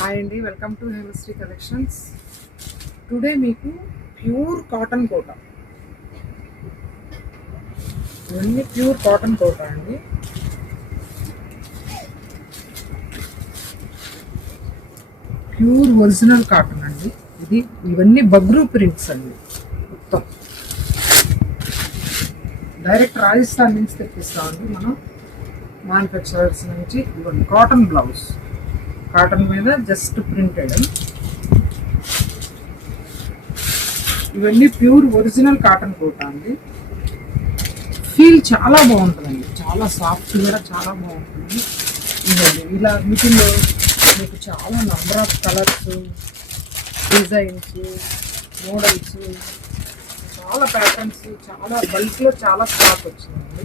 Hi అండి, welcome to Hemasri collections. Today మీకు pure cotton కోట, ఇవన్నీ ప్యూర్ కాటన్ కోట అండి. ప్యూర్ ఒరిజినల్ కాటన్ అండి. ఇవన్నీ బగ్రూ ప్రింట్స్ అండి. మొత్తం డైరెక్ట్ రాజస్థాన్ నుంచి తెప్పిస్తామండి మనం, మ్యానుఫ్యాక్చరర్స్ నుంచి. ఇవన్నీ కాటన్ బ్లౌజ్, కాటన్ మీద జస్ట్ ప్రింటెడ్. ఇవన్నీ ప్యూర్ ఒరిజినల్ కాటన్ కోట అండి. ఫీల్ చాలా బాగుంటుందండి, చాలా సాఫ్ట్ కూడా చాలా బాగుంటుంది. ఇవ్వండి ఇలా వీటిల్లో మీకు చాలా number of colours, designs, models, చాలా ప్యాటర్న్స్, చాలా బల్క్లో చాలా స్టాక్ వచ్చిందండి.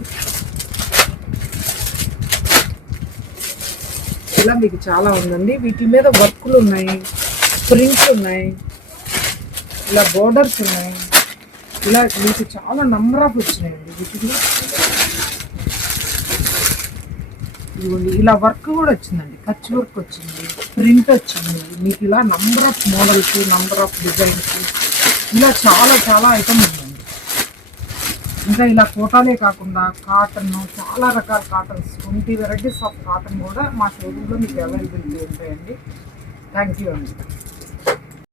ఇలా మీకు చాలా ఉందండి. వీటి మీద వర్క్లు ఉన్నాయి, ప్రింట్స్ ఉన్నాయి, ఇలా బోర్డర్స్ ఉన్నాయి. ఇలా మీకు చాలా నంబర్ ఆఫ్ వచ్చినాయండి. వీటిలో ఇదిగోండి ఇలా వర్క్ కూడా వచ్చిందండి, కచ్ వర్క్ వచ్చింది, ప్రింట్ వచ్చింది. మీకు ఇలా number of models, number of designs, ఇలా చాలా చాలా ఐటమ్ ఉందండి. ఇంకా ఇలా కోటాలే కాకుండా కాటన్, చాలా రకాల కాటన్స్, 20 వెరైటీస్ ఆఫ్ కాటన్ కూడా మా షోరూంలో మీకు అవైలబిలిటీ ఉంటాయండి. థ్యాంక్ యూ అండి.